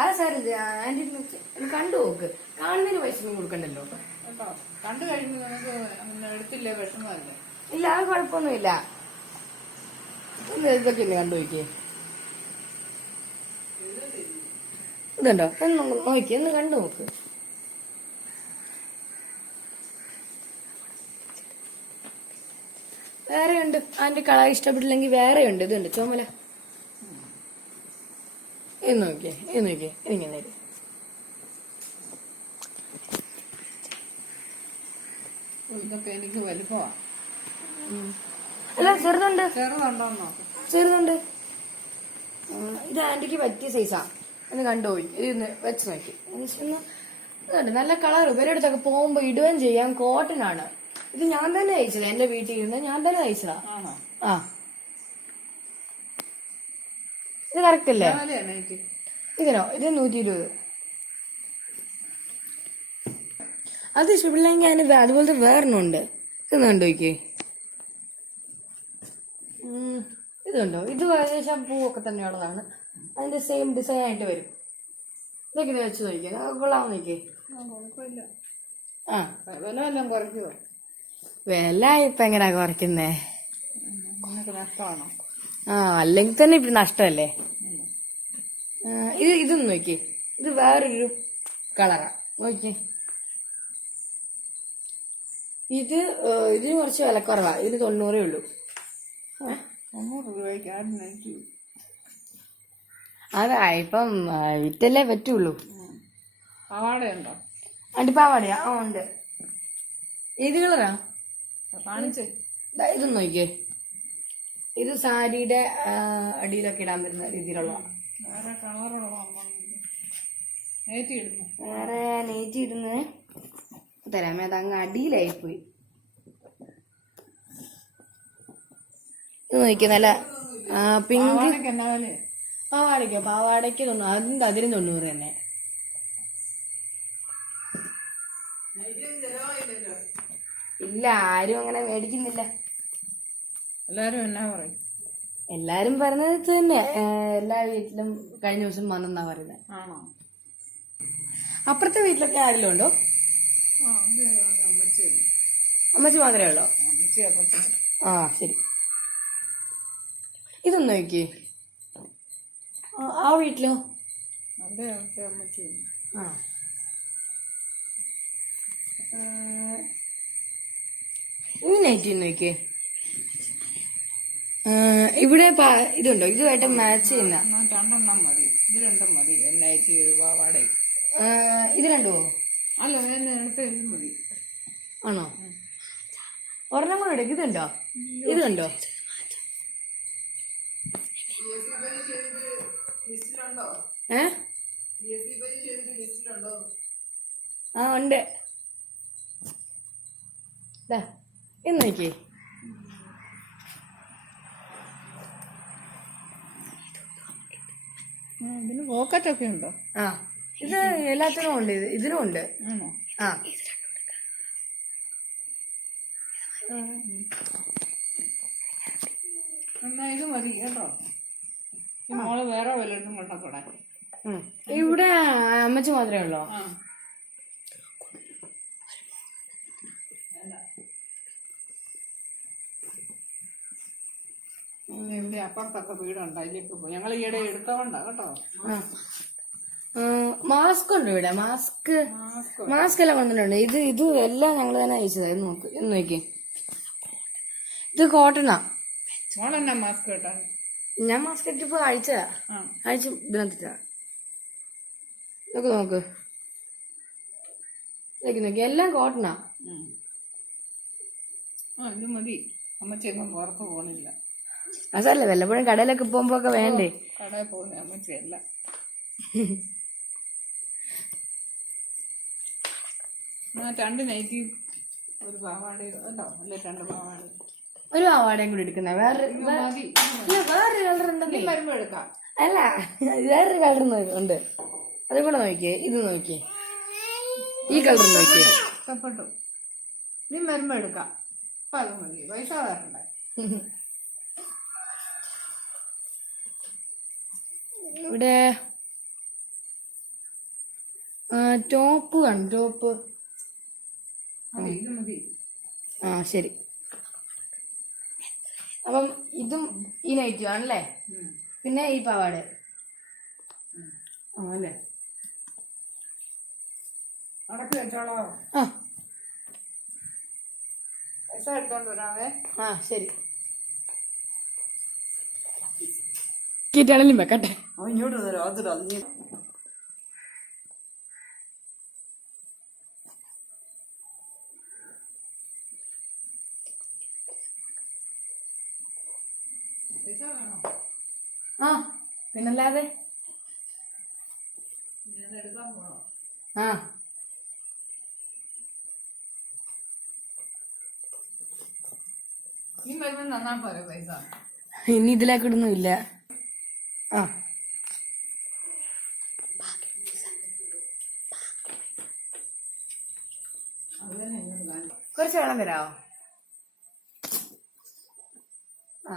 അതെ sir anti കണ്ടു നോക്ക്, കാണുന്നതിന് പൈസ ഒന്നും കൊടുക്കണ്ടല്ലോ കേട്ടോ. കണ്ടു കഴിയുമ്പോൾ നമുക്ക് എടുത്തില്ലേ വിഷമമല്ലേ? ഇല്ല, അത് കുഴപ്പമൊന്നുമില്ല. ഇതൊക്കെ ഇല്ലേ കണ്ടു നോക്കിയേ, ഇതുണ്ടോ എന്ന് നോക്കി, ഒന്ന് കണ്ടു നോക്ക്. വേറെ ഉണ്ട്, ആന്റി കളർ ഇഷ്ടപ്പെട്ടില്ലെങ്കിൽ വേറെ ഉണ്ട്. ഇതുണ്ട് ചോമല, ഇത് നോക്കിയേ, ഇത് നോക്കിയേ, ഇതിങ്ങനെ ഇതൊക്കെ എനിക്ക് വലുപ്പമാണ്. അല്ല ചെറുതുണ്ട്, ചെറുതുണ്ടോന്ന് നോക്ക്. ചെറുതുണ്ട്. ഇത് ആന്റിക്ക് പറ്റിയ സൈസാ, ഒന്ന് കണ്ടുപോയി. ഇത് വെച്ച് നോക്കി, ഇതുണ്ട് നല്ല കളർ. ഇവരുടെ അടുത്തൊക്കെ പോകുമ്പോ ഇടുകയും ചെയ്യാം. കോട്ടൺ ആണ് ഇത്. ഞാൻ തന്നെ തയ്ച്ചതാ, എന്റെ വീട്ടിൽ ഇരുന്ന് ഞാൻ തന്നെ തയ്ച്ചതാ. ആ ഇത് കറക്റ്റ് അല്ലേ? ഇതിനോ? ഇത് 120. അത് ഇഷ്ടപ്പെട്ടില്ലെങ്കിൽ അതിന് അതുപോലത്തെ വേറെണ്ണുണ്ട്. ഇതൊന്നും കണ്ടു നോക്കിയേ, ഇതുണ്ടോ? ഇത് ഏകദേശം പൂവൊക്കെ തന്നെയുള്ളതാണ്. അതിന്റെ സെയിം ഡിസൈൻ ആയിട്ട് വരും. ഇതൊക്കെ വെച്ച് നോക്കിയേ, കൊള്ളാമോ നോക്കിയേ. കുഴപ്പമില്ല. ആ വില എല്ലാം കുറയ്ക്കുമോ? വില ഇപ്പൊ എങ്ങനെയാ കുറയ്ക്കുന്നേ? നഷ്ടമാണോ? ആ അല്ലെങ്കിൽ തന്നെ ഇപ്പൊ നഷ്ടമല്ലേ. ഇതൊന്നും നോക്കിയേ, ഇത് വേറൊരു കളറാ നോക്കിയേ. ഇതിന് കുറച്ച് വിലക്കുറവാ. ഇതിന് 90 ഉള്ളൂ. 90 രൂപയ്ക്ക് ആടിനയച്ചു. അതാ ഇപ്പം വിറ്റല്ലേ പറ്റുള്ളൂ. പാവാടയുണ്ടോ? അടിപ്പാവാടയാ? ആ ഉണ്ട്. ഏത് കളറാ കാണിച്ചേ? ഇതൊന്നും നോക്കിയേ, ഇത് സാരിയുടെ അടിയിലൊക്കെ ഇടാൻ പറ്റുന്ന രീതിയിലുള്ള. വേറെ കളറുള്ള നേറ്റി ഇടുന്നു. വേറെ നേറ്റി ഇടുന്നത് തരാമേ, അത് അങ്ങ് അടിയിലായിപ്പോയി. ഇത് നോക്കിയ നല്ല പിങ്ക് പാവാടയ്ക്ക് 90. അതിന് 90 തന്നെ. ഇല്ല, ആരും അങ്ങനെ മേടിക്കുന്നില്ല. എല്ലാരും എന്നാ പറയും? എല്ലാരും പറയുന്നത് ഇത് തന്നെ. എല്ലാ വീട്ടിലും കഴിഞ്ഞ ദിവസം വന്നെന്നാ പറയുന്നത്. ആണോ? അപ്പുറത്തെ വീട്ടിലൊക്കെ ആരെങ്കിലും ഉണ്ടോ? അമ്മച്ചി മാത്രമേ ഉള്ളോ? ആ ശരി. ഇതൊന്നും നോക്കി. ആ വീട്ടിലോ? ആ ഈ നൈറ്റി നോക്കിയേ. ഇവിടെ ഇതുണ്ടോ? ഇതുമായിട്ട് മാച്ച് ചെയ്യുന്ന 2 മതി. ഇത് 2 മതി. നൈറ്റി പാവാടയും. ഇത് രണ്ടുമോ? അല്ല, ഇത് മതി. ആണോ? ഒരെണ്ണം കൂടെ എടുക്കും. ഇതുണ്ടോ? ഇതുണ്ടോ? ആ ഉണ്ട്. എന്ന് നോക്കിയേ. ഇതിന് പോക്കറ്റൊക്കെ ഉണ്ടോ? ആ ഇത് എല്ലാത്തിനും ഉണ്ട്. ഇതിനും ഉണ്ട്. ആ എന്നാ ഇത് മതി കേട്ടോ. മോള് വേറെ വല്ലതും കൊണ്ടക്കൂടെ? ഇവിടെ അമ്മച്ചി മാത്രമേ ഉള്ളോ? ഇവിടെ അപ്പുറത്തൊക്കെ വീടുണ്ട്, അതിലേക്ക് പോയി. ഞങ്ങൾ ഈയിടെ എടുത്തോണ്ടാ കേട്ടോ. മാസ്ക് ഉണ്ട് ഇവിടെ. മാസ്ക് എല്ലാം കൊണ്ടുണ്ട്. ഇത് എല്ലാം ഞങ്ങൾ തന്നെ അയച്ചതായി. നോക്ക്, എന്ന് നോക്കി. ഇത് കോട്ടണാ. മോളെന്നാ മാസ്ക് കേട്ടാ? ഞാൻ മാസ്ക് ഇട്ടിപ്പോ അഴിച്ചതാ. അഴിച്ച് ഇതിനകത്തിട്ടാ. നോക്ക് നോക്ക് നോക്കി. എല്ലാം കോട്ടണാ. ഇത് മതി. അമ്മച്ചി എങ്ങും പുറത്ത് പോണില്ല. അതല്ല, വല്ലപ്പോഴും കടയിലൊക്കെ പോകുമ്പോ ഒക്കെ വേണ്ടേ? കടയിൽ പോകുന്ന അമ്മച്ചിയല്ല. രണ്ട് നൈറ്റി ഒരു പാവാടയോ ഉണ്ടോ? അല്ലെ 2 പാവാട. ഒരു പാവാടയും കൂടി എടുക്കുന്ന. വേറൊരു കളർ ഉണ്ടെങ്കിൽ വരുമ്പോ എടുക്കാം. അല്ല, വേറൊരു കളർ ഉണ്ട്. അതും കൂടെ നോക്കിയേ. ഇത് നോക്കിയേ, ഈ കളർ നോക്കിയേ. ഇഷ്ടപ്പെട്ടു. നീ വരുമ്പോ എടുക്കാം. അപ്പൊ അത് മതി. പൈസ തരണ്ടേ? ഇവിടെ ടോപ്പ് കാണും, ടോപ്പ്. ഇത് മതി. ആ ശരി. അപ്പം ഇതും ഈ നൈറ്റും ആണല്ലേ, പിന്നെ ഈ പാവാട. ആ അല്ലേ, അടക്കി വെച്ചോളോ. ആ പൈസ എടുത്തോണ്ട് വരാവേ. ആ ശരി. കീറ്റാണെങ്കിലും വെക്കട്ടെ. അവൻ ഇങ്ങോട്ട് തരാം, അതിടാ. പൈസ വേണോ? ആ പിന്നല്ലാതെ. ഞാൻ എടുക്കാൻ പോണോ? ആ ഈ മരുന്ന് നന്നാ പോരെ പൈസ. ഇനി ഇതിലേക്കിടുന്നും ഇല്ല. ആ അത് തന്നെ ഇങ്ങോട്ട് വേണ്ട. കുറച്ച് വെള്ളം തരാമോ? ആ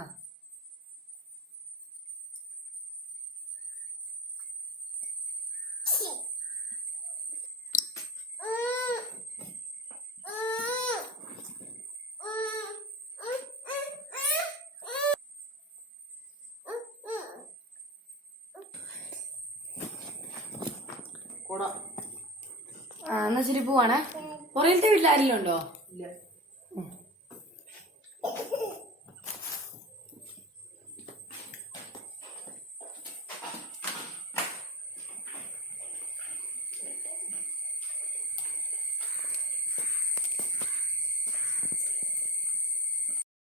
കൊട എന്നാ ശരി പോവാണേ. പുറയിലത്തെ വീട്ടിൽ ആരെങ്കിലും ഉണ്ടോ? ഇല്ല.